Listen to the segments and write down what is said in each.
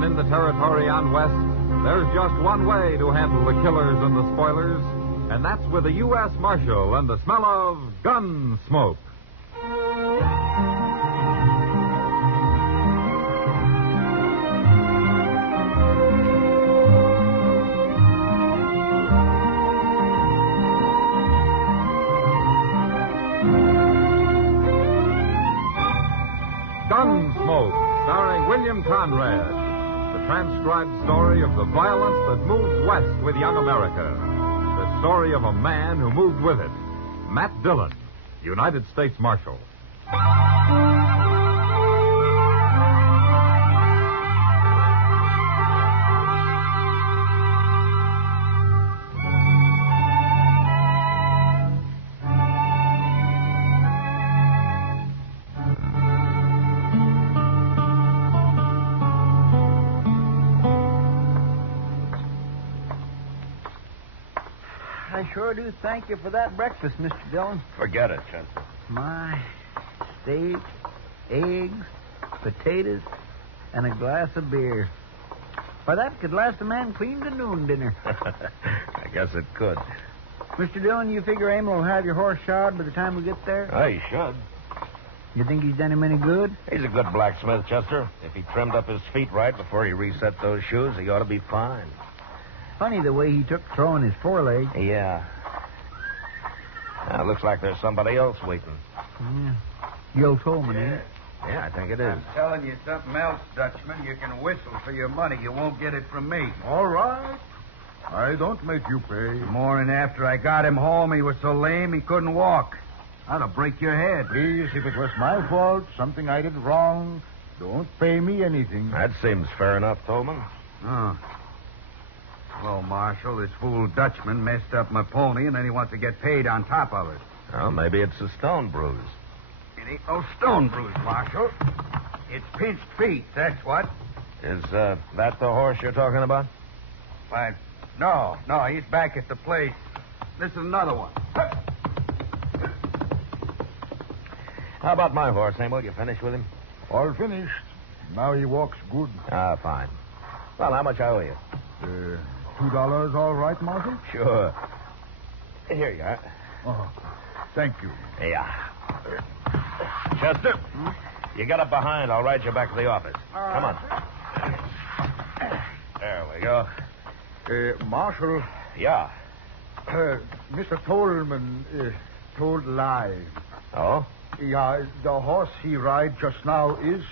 and in the territory on West, there's just one way to handle the killers and the spoilers, and that's with a U.S. Marshal and the smell of gun smoke. Gunsmoke, starring William Conrad. The transcribed story of the violence that moved west with young America. The story of a man who moved with it. Matt Dillon, United States Marshal. I sure do thank you for that breakfast, Mr. Dillon. Forget it, Chester. My steak, eggs, potatoes, and a glass of beer. Why, that could last a man clean to noon dinner. I guess it could. Mr. Dillon, you figure Emil will have your horse showered by the time we get there? Oh, he should. You think he's done him any good? He's a good blacksmith, Chester. If he trimmed up his feet right before he reset those shoes, he ought to be fine. Funny the way he took throwing his foreleg. Yeah. Looks like there's somebody else waiting. Yeah. Gil Tolman, ain't it? Yeah, I think it is. I'm telling you something else, Dutchman. You can whistle for your money. You won't get it from me. All right. I don't make you pay. Morning after I got him home, he was so lame he couldn't walk. I'd have break your head. Please, if it was my fault, something I did wrong, don't pay me anything. That seems fair enough, Tolman. Oh. Well, Marshal, this fool Dutchman messed up my pony, and then he wants to get paid on top of it. Well, maybe it's a stone bruise. It ain't no stone bruise, Marshal. It's pinched feet, that's what. Is that the horse you're talking about? Why, no, he's back at the place. This is another one. How about my horse, Emil? You finished with him? All finished. Now he walks good. Ah, fine. Well, how much I owe you? $2 all right, Marshal? Sure. Here you are. Oh, thank you. Yeah. Chester, you got up behind. I'll ride you back to the office. Come on. There we go. Marshal, Yeah. Mr. Tolman told lie. Oh? Yeah, the horse he ride just now is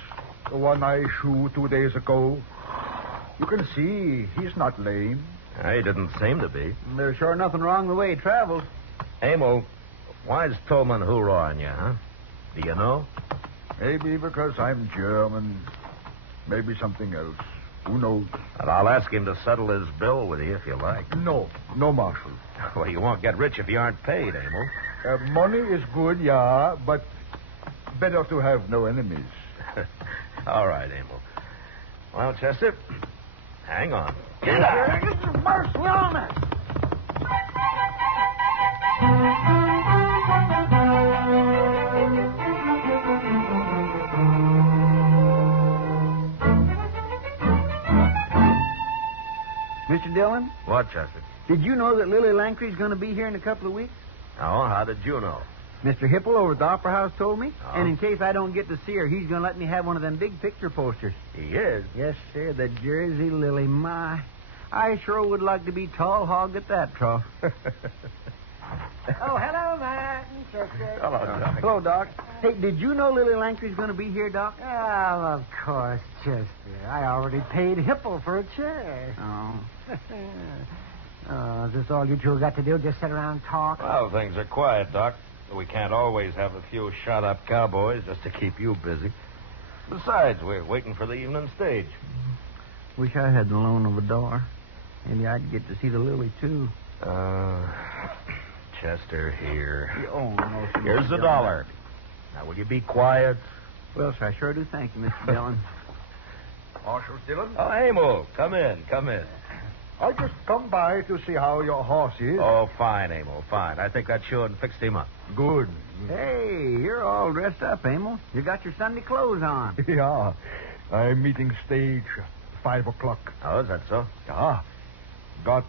the one I shoot 2 days ago. You can see he's not lame. He didn't seem to be. There's sure nothing wrong the way he travels. Emil, why's Tolman hoorahing you, huh? Do you know? Maybe because I'm German. Maybe something else. Who knows? And I'll ask him to settle his bill with you if you like. No, Marshal. Well, you won't get rich if you aren't paid, Emil. Money is good, yeah, but better to have no enemies. All right, Emil. Well, Chester, hang on. Get out! Mercy on us! Mr. Dillon? What, Chester? Did you know that Lily Langtry's going to be here in a couple of weeks? Oh, how did you know? Mr. Hipple over at the Opera House told me. Oh. And in case I don't get to see her, he's going to let me have one of them big picture posters. He is? Yes, sir, the Jersey Lily. My, I sure would like to be tall hog at that trough. Oh, hello, Matt and Chester. Hello, Doc. Hello, Doc. Hey, did you know Lily Langtry's going to be here, Doc? Oh, of course, Chester. I already paid Hipple for a chair. Oh. Oh, is this all you two got to do? Just sit around and talk? Well, things are quiet, Doc. We can't always have a few shot-up cowboys just to keep you busy. Besides, we're waiting for the evening stage. Wish I had the loan of a dollar. Maybe I'd get to see the Lily, too. Chester, here. Oh, no, sir. Here's the dollar. Now, will you be quiet? Well, sir, I sure do thank you, Mr. Dillon. Marshal Dillon? Oh, Emil, come in. I just come by to see how your horse is. Oh, fine, Emil, fine. I think that should fixed him up. Good. Hey, you're all dressed up, Emil. You got your Sunday clothes on. Yeah, I'm meeting stage. 5 o'clock. Oh, is that so? Yeah. Got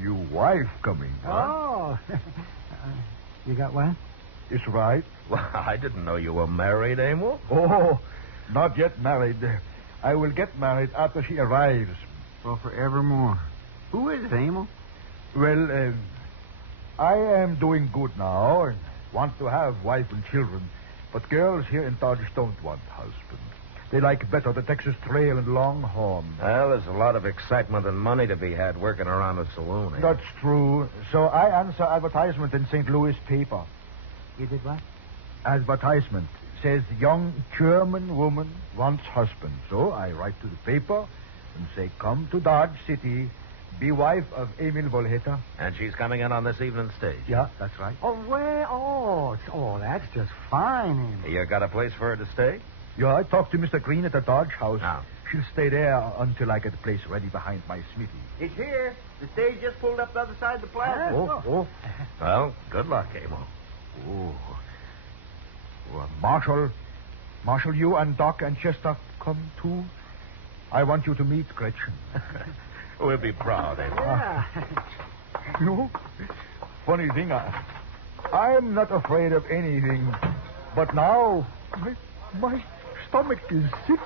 new wife coming. Oh. You got what? Is right. Well, I didn't know you were married, Emil. Oh, not yet married. I will get married after she arrives. Well, forevermore. Who is it, Emil? Well, I am doing good now and want to have wife and children. But girls here in Dodge don't want husbands. They like better the Texas Trail and Longhorn. Well, there's a lot of excitement and money to be had working around a saloon. Eh? That's true. So I answer advertisement in St. Louis paper. You did what? Advertisement says young German woman wants husband. So I write to the paper and say, come to Dodge City, be wife of Emil Volheta. And she's coming in on this evening stage. Yeah, that's right. Oh, well, that's just fine, Emil. You got a place for her to stay? Yeah, I talked to Mr. Green at the Dodge house. Now. She'll stay there until I get the place ready behind my smithy. It's here. The stage just pulled up the other side of the plaza. Oh. Well, good luck, Emil. Oh. Marshal, you and Doc and Chester come too. I want you to meet Gretchen. We'll be proud, Emil. Yeah. You know, funny thing, I'm not afraid of anything, but now my stomach is sick.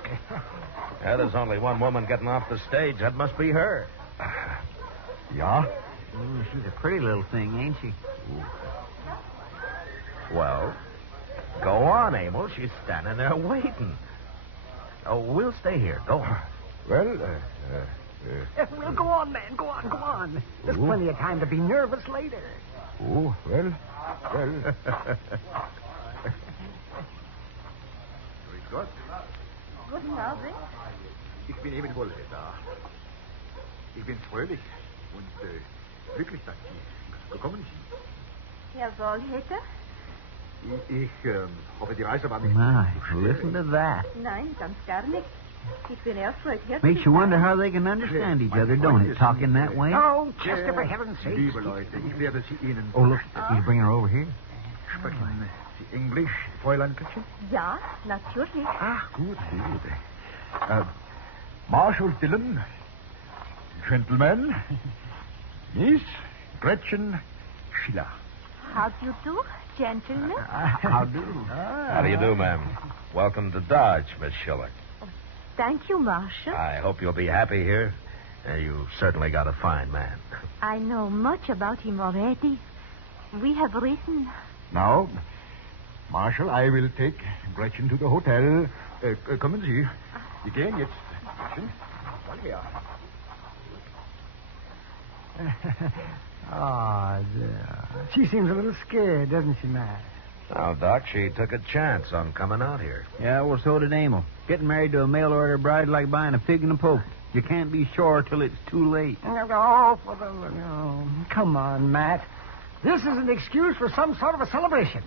Yeah, there's only one woman getting off the stage. That must be her. Yeah? She's a pretty little thing, ain't she? Well, go on, Emil. She's standing there waiting. Oh, we'll stay here. Go on. Well, Well, go on, man. Go on. There's plenty of time to be nervous later. oh, well. Grüß Guten Abend. Ich bin Emil Wollhäter. Ich bin fröhlich und glücklich, dass Sie gekommen sind. Herr Wollhäter? Ich hoffe, die Reise war nicht... My, listen to that. Nein, ganz gar nicht. Ich bin erfreut, herzlich. Makes you wonder how they can understand each other, don't it? Talking that way. Oh, Chester, for heaven's sake. Liebe Leute, ich werde Sie Ihnen... Oh, look, he's bringing her over here. Sprechen Sie Englisch, Fräulein Gretchen? Ja, natürlich. Ach, gut. Marshal Dillon, Gentlemen, Miss Gretchen Schiller. How do you do, gentlemen? How do? How do you do, ma'am? Welcome to Dodge, Miss Schiller. Thank you, Marshal. I hope you'll be happy here. You certainly got a fine man. I know much about him already. We have written. Now, Marshal, I will take Gretchen to the hotel. Kommen Sie. Wir gehen jetzt. Gretchen, komm her. She seems a little scared, doesn't she, Matt? Now, Doc, she took a chance on coming out here. Yeah, well, so did Emil. Getting married to a mail-order bride like buying a pig in a poke. You can't be sure till it's too late. Oh, come on, Matt. This is an excuse for some sort of a celebration.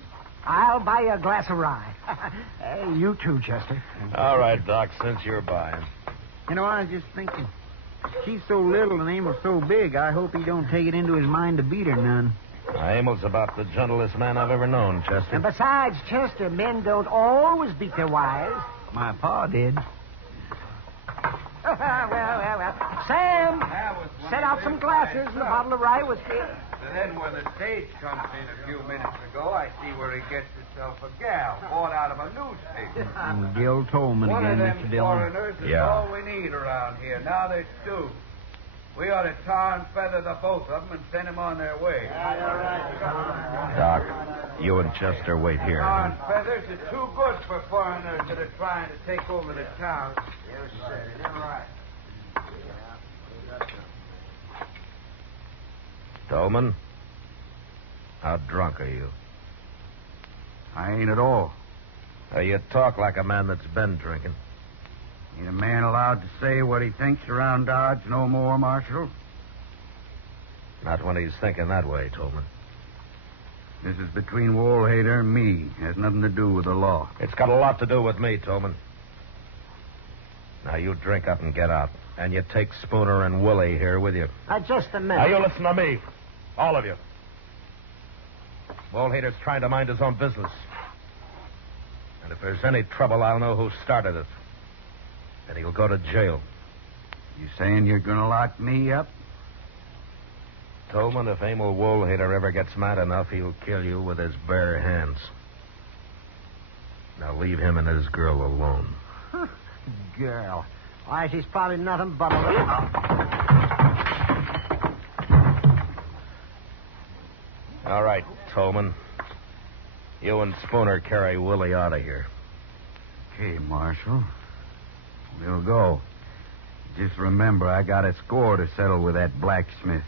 I'll buy you a glass of rye. Hey, you too, Chester. All right, Doc, since you're buying. You know, I was just thinking. She's so little and Emil's so big, I hope he don't take it into his mind to beat her none. Emil's about the gentlest man I've ever known, Chester. And besides, Chester, men don't always beat their wives. My pa did. Well. Sam, set out some glasses and a bottle of rye whiskey. And then when the stage comes in a few minutes ago, I see where he gets himself a gal bought out of a newspaper. Gil Tolman One again, of them Mr. Dillon. foreigners is Yeah. all we need around here. Now there's two. We ought to tar and feather the both of them and send them on their way. Doc, you and Chester wait here. Tar and feathers are too good for foreigners that are trying to take over the town. Yes, sir. You're right. Tolman, how drunk are you? I ain't at all. You talk like a man that's been drinking. Ain't a man allowed to say what he thinks around Dodge no more, Marshal? Not when he's thinking that way, Tolman. This is between Wollhater and me. Has nothing to do with the law. It's got a lot to do with me, Tolman. Now, you drink up and get out. And you take Spooner and Willie here with you. Just a Now, minute. you listen to me. All of you. Wollhater's trying to mind his own business. And if there's any trouble, I'll know who started it. and he'll go to jail. You saying you're going to lock me up? Tolman, if Emil Woolhater ever gets mad enough, he'll kill you with his bare hands. Now leave him and his girl alone. Girl. Why, she's probably nothing but a little... All right, Tolman. You and Spooner carry Willie out of here. Okay, Marshal. We'll go. Just remember, I got a score to settle with that blacksmith.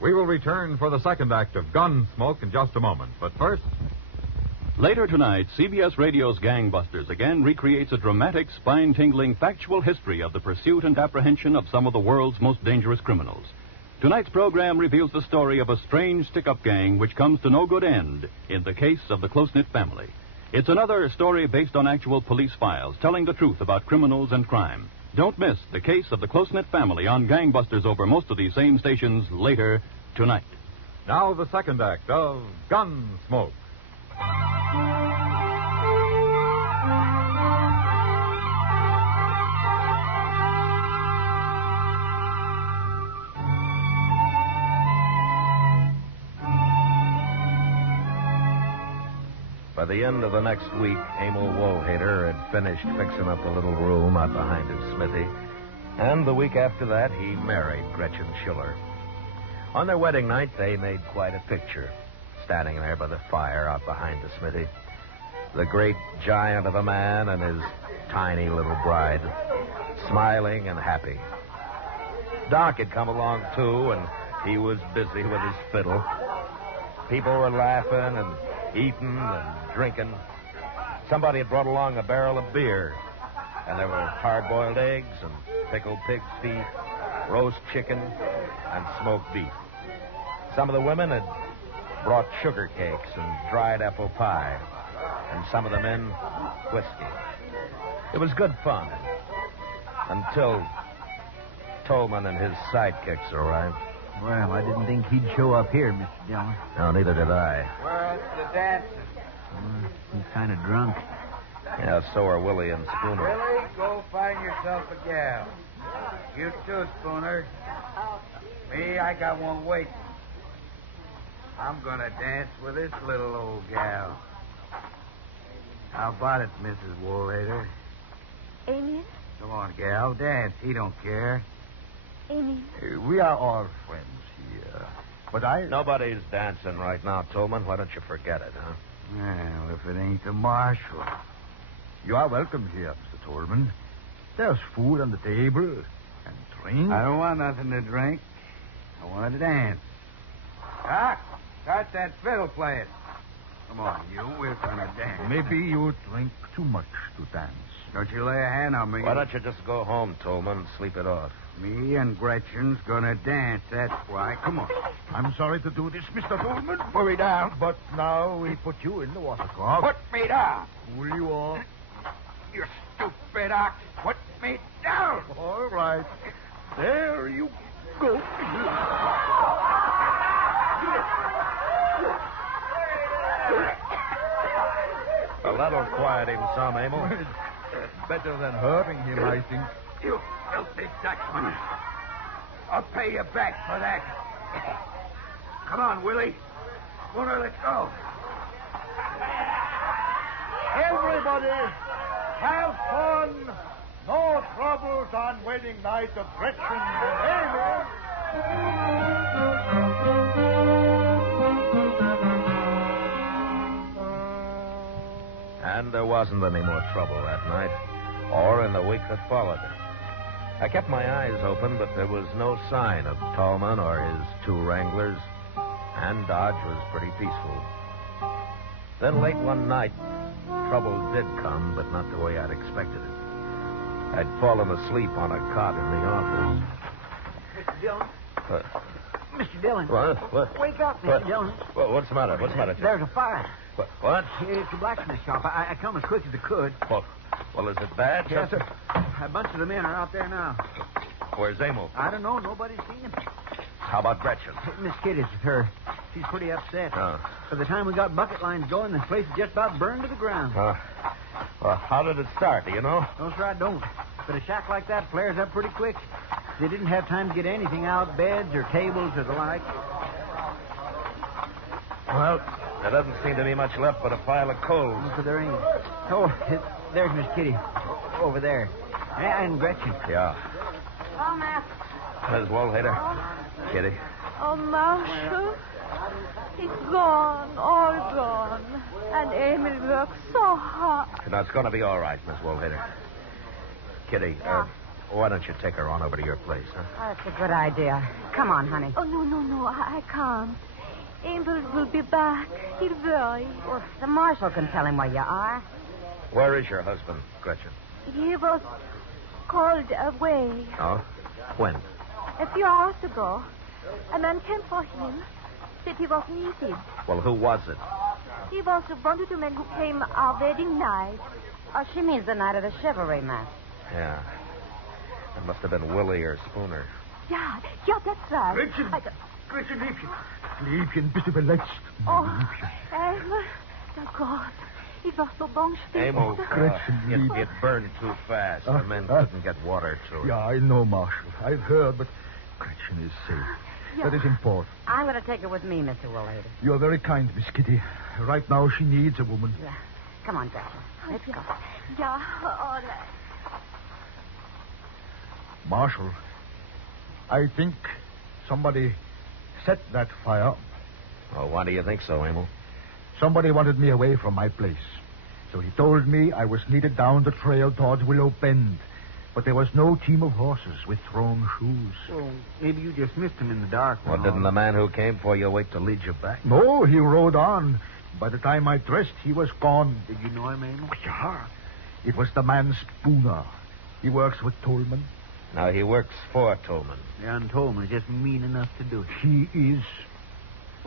We will return for the second act of Gunsmoke in just a moment. But first, Later tonight, CBS Radio's Gangbusters again recreates a dramatic, spine-tingling, factual history of the pursuit and apprehension of some of the world's most dangerous criminals. Tonight's program reveals the story of a strange stick-up gang which comes to no good end in the case of the close-knit family. It's another story based on actual police files, telling the truth about criminals and crime. Don't miss the case of the close-knit family on Gangbusters over most of these same stations later tonight. now the second act of Gunsmoke. By the end of the next week, Emil Woolhater had finished fixing up the little room out behind his smithy. And the week after that, he married Gretchen Schiller. On their wedding night, they made quite a picture, standing there by the fire out behind the smithy. The great giant of a man and his tiny little bride, smiling and happy. Doc had come along, too, and he was busy with his fiddle. People were laughing and eating and drinking. Somebody had brought along a barrel of beer, and there were hard-boiled eggs and pickled pig's feet, roast chicken, and smoked beef. Some of the women had brought sugar cakes and dried apple pie, and some of the men, whiskey. It was good fun, until Tolman and his sidekicks arrived. Well, I didn't think he'd show up here, Mr. Dillon. No, neither did I. Where's the dancing? He's kind of drunk. Yeah, so are Willie and Spooner. Willie, go find yourself a gal. You too, Spooner. Me, I got one waiting. I'm gonna dance with this little old gal. How about it, Mrs. Woolhater? Emil? Come on, gal, dance. He don't care. Emil? We are all friends here. But Nobody's dancing right now, Tolman. Why don't you forget it, huh? Well, if it ain't the marshal. You are welcome here, Mr. Tolman. There's food on the table and drink. I don't want nothing to drink. I want to dance. Doc, start that fiddle playing. Come on, you. We're gonna dance. Maybe you drink too much to dance. Don't you lay a hand on me. Why don't you just go home, Tolman, and sleep it off? Me and Gretchen's gonna dance, that's why. Come on. I'm sorry to do this, Mr. Tolman. Put me down. But now we put you in the watercloak. Put me down. Cool you off. You stupid ox. Put me down. All right. There you go. Well, that'll quiet him some, Emil. Better than hurting him, I think. You filthy Dutchman. I'll pay you back for that. Come on, Willie. Spooner, let's go. Everybody, have fun. No troubles on wedding night of Gretchen and Emil. And there wasn't any more trouble that night, or in the week that followed it. I kept my eyes open, but there was no sign of Tolman or his two wranglers, and Dodge was pretty peaceful. Then late one night, trouble did come, but not the way I'd expected it. I'd fallen asleep on a cot in the office. Mr. Dillon? What? Mr. Dillon. What? Wake up, Mr. Dillon. What's the matter? What's the matter? There's a fire. What? It's a blacksmith shop. I come as quick as I could. Well, is it bad? Yes, sir. A bunch of the men are out there now. Where's Emil? I don't know. Nobody's seen him. How about Gretchen? Miss Kitty's with her. She's pretty upset. Oh. By the time we got bucket lines going, this place is just about burned to the ground. Well, how did it start, do you know? No, sir, I don't. But a shack like that flares up pretty quick. They didn't have time to get anything out, beds or tables or the like. Well, there doesn't seem to be much left but a pile of coals. So there ain't. Oh, there's Miss Kitty. Over there. And Gretchen. Yeah. Oh, Matt. There's Woolhater. Kitty. Oh, Marshal. He's gone, all gone. And Emil worked so hard. Now, it's going to be all right, Miss Woolhater. Kitty, why don't you take her on over to your place, huh? Oh, that's a good idea. Come on, honey. Oh, no, I can't. Emil will be back. He'll worry. Well, the marshal can tell him where you are. Where is your husband, Gretchen? He was called away Oh? When? a few hours ago. A man came for him, said he was needed. Well, who was it? He was one of the men who came our wedding night. Oh, she means the night of the chivalry match. Yeah. It must have been Willie or Spooner. Yeah, that's right. Gretchen! Gretchen, Liebchen. Liebchen, bist du verletzt? Oh, Emil, thank God. It was so long Emil, Gretchen, it burned too fast. The men couldn't get water to it. Yeah, I know, Marshal. I've heard, but Gretchen is safe. Yeah. That is important. I'm going to take her with me, Mr. Woolhader. You are very kind, Miss Kitty. Right now, she needs a woman. Yeah. Come on, Gretchen. Let's go. Yeah, all right. Marshal, I think somebody set that fire. Oh, why do you think so, Emil? Somebody wanted me away from my place. So he told me I was needed down the trail towards Willow Bend. But there was no team of horses with thrown shoes. Well, maybe you just missed him in the dark. Well, didn't the man who came for you wait to lead you back? No, he rode on. By the time I dressed, he was gone. Did you know him, Emil? Yeah. It was the man Spooner. He works with Tolman. Now, he works for Tolman. Jan Tolman is just mean enough to do it. He is.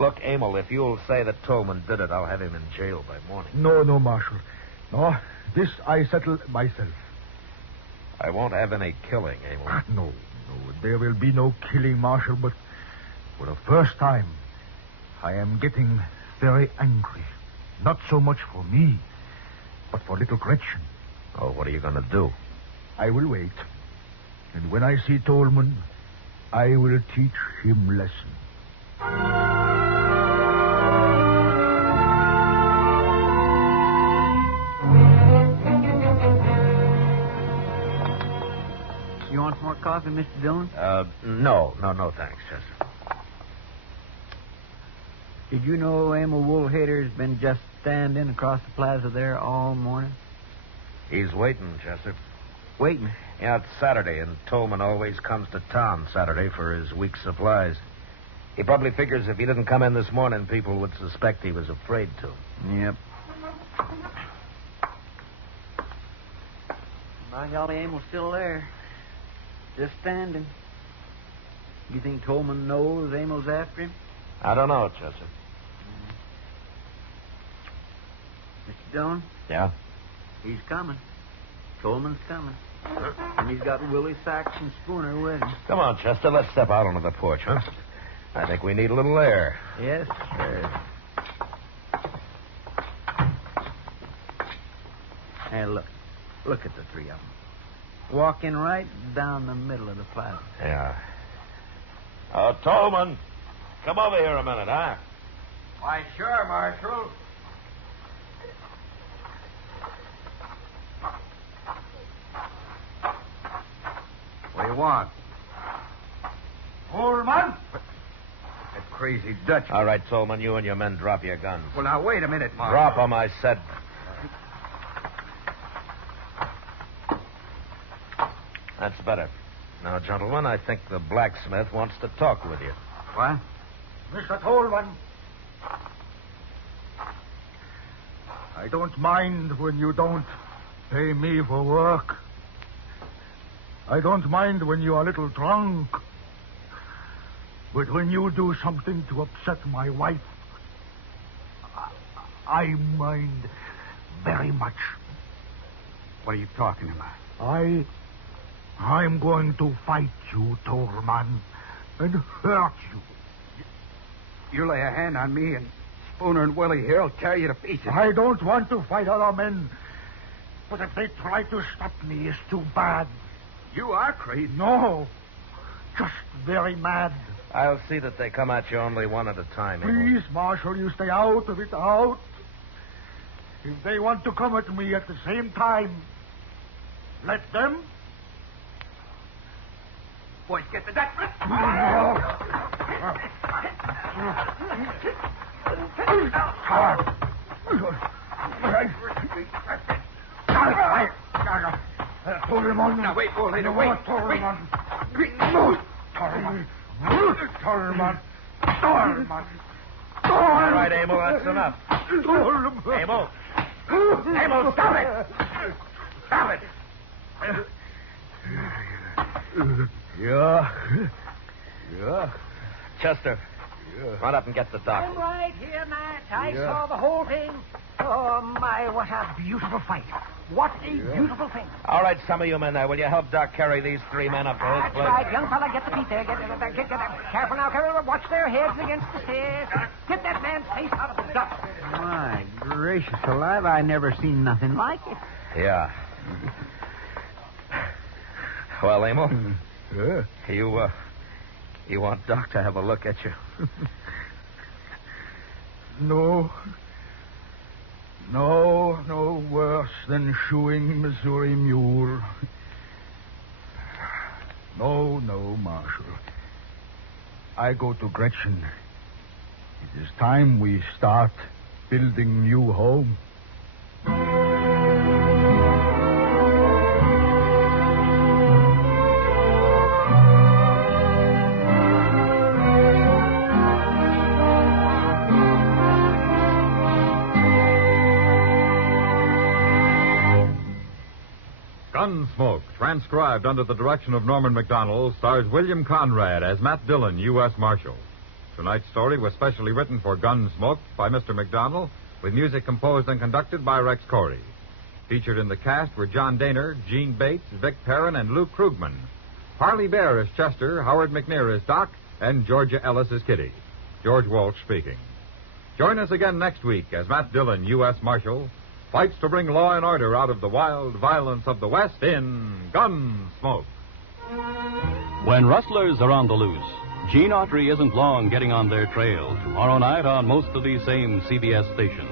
Look, Emil, if you'll say that Tolman did it, I'll have him in jail by morning. No, Marshal. No, this I settle myself. I won't have any killing, Emil. No. There will be no killing, Marshal, but for the first time, I am getting very angry. Not so much for me, but for little Gretchen. Oh, what are you going to do? I will wait. And when I see Tolman, I will teach him lesson. You want some more coffee, Mr. Dillon? No, thanks, Chester. Did you know Emil Woolhader's been just standing across the plaza there all morning? He's waiting, Chester. Waiting. Yeah, it's Saturday, and Tolman always comes to town Saturday for his week's supplies. He probably figures if he didn't come in this morning, people would suspect he was afraid to. Yep. By golly, Emil's still there. Just standing. You think Tolman knows Emil's after him? I don't know, Chester. Mr. Dillon, Yeah? he's coming. Tolman's coming. And he's got Willie Sachs and Spooner with him. Come on, Chester, let's step out onto the porch, huh? I think we need a little air. Yes, sir. Hey, look. Look at the three of them. Walking right down the middle of the plaza. Yeah. Tolman, come over here a minute, huh? Why, sure, Marshal. What do you want? Tolman? That crazy Dutch. All right, Tolman, you and your men drop your guns. Well, now, wait a minute, Marshal. Drop them, I said. That's better. Now, gentlemen, I think the blacksmith wants to talk with you. What? Mr. Tolman. I don't mind when you don't pay me for work. I don't mind when you are a little drunk. But when you do something to upset my wife, I mind very much. What are you talking about? I'm going to fight you, Torman, and hurt you. You lay a hand on me and Spooner and Willie here will tear you to pieces. I don't want to fight other men, but if they try to stop me, it's too bad. You are crazy. No, just very mad. I'll see that they come at you only one at a time. Abel. Please, Marshal, you stay out of it, out. If they want to come at me at the same time, let them. Boys, get the Dutchman. Torman. Now, wait, old lady, wait. Torman. All right, Abel, that's enough. Abel. Abel, stop it. Stop it. Yeah. Chester, run up and get the I'm doctor. right here, Matt. I saw the whole thing. Oh, my, what a beautiful fight. What a beautiful thing. All right, some of you men there, will you help Doc carry these three men up to his That's place? right, young fella. Get the feet there. Get careful now, careful. Watch their heads against the stairs. Get that man's face out of the dust. My gracious alive, I never seen nothing like it. Yeah. Well, Emil, Yeah. you want Doc to have a look at you? No worse than shoeing Missouri mule. No, Marshal. I go to Gretchen. It is time we start building new home. Gunsmoke, transcribed under the direction of Norman MacDonald, stars William Conrad as Matt Dillon, U.S. Marshal. Tonight's story was specially written for Gunsmoke by Mr. MacDonald, with music composed and conducted by Rex Corey. Featured in the cast were John Daner, Gene Bates, Vic Perrin, and Luke Krugman. Harley Bear as Chester, Howard McNear as Doc, and Georgia Ellis as Kitty. George Walsh speaking. Join us again next week as Matt Dillon, U.S. Marshal, fights to bring law and order out of the wild violence of the West in Gunsmoke. When rustlers are on the loose, Gene Autry isn't long getting on their trail tomorrow night on most of these same CBS stations.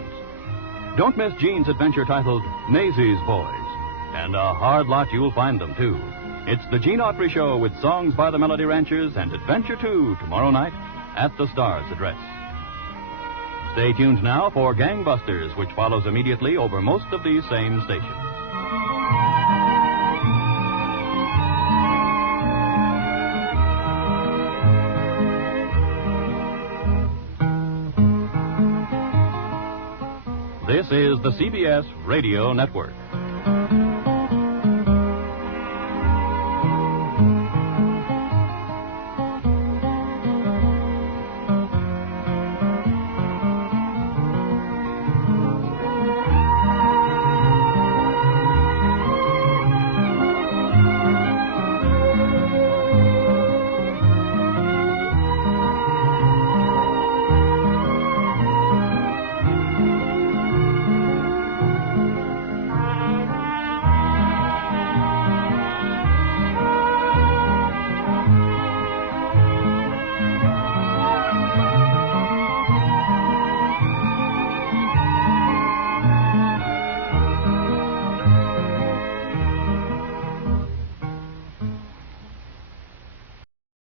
Don't miss Gene's adventure titled Maisie's Boys. And a hard lot you'll find them, too. It's the Gene Autry Show with songs by the Melody Ranchers and Adventure 2 tomorrow night at the Star's address. Stay tuned now for Gangbusters, which follows immediately over most of these same stations. This is the CBS Radio Network.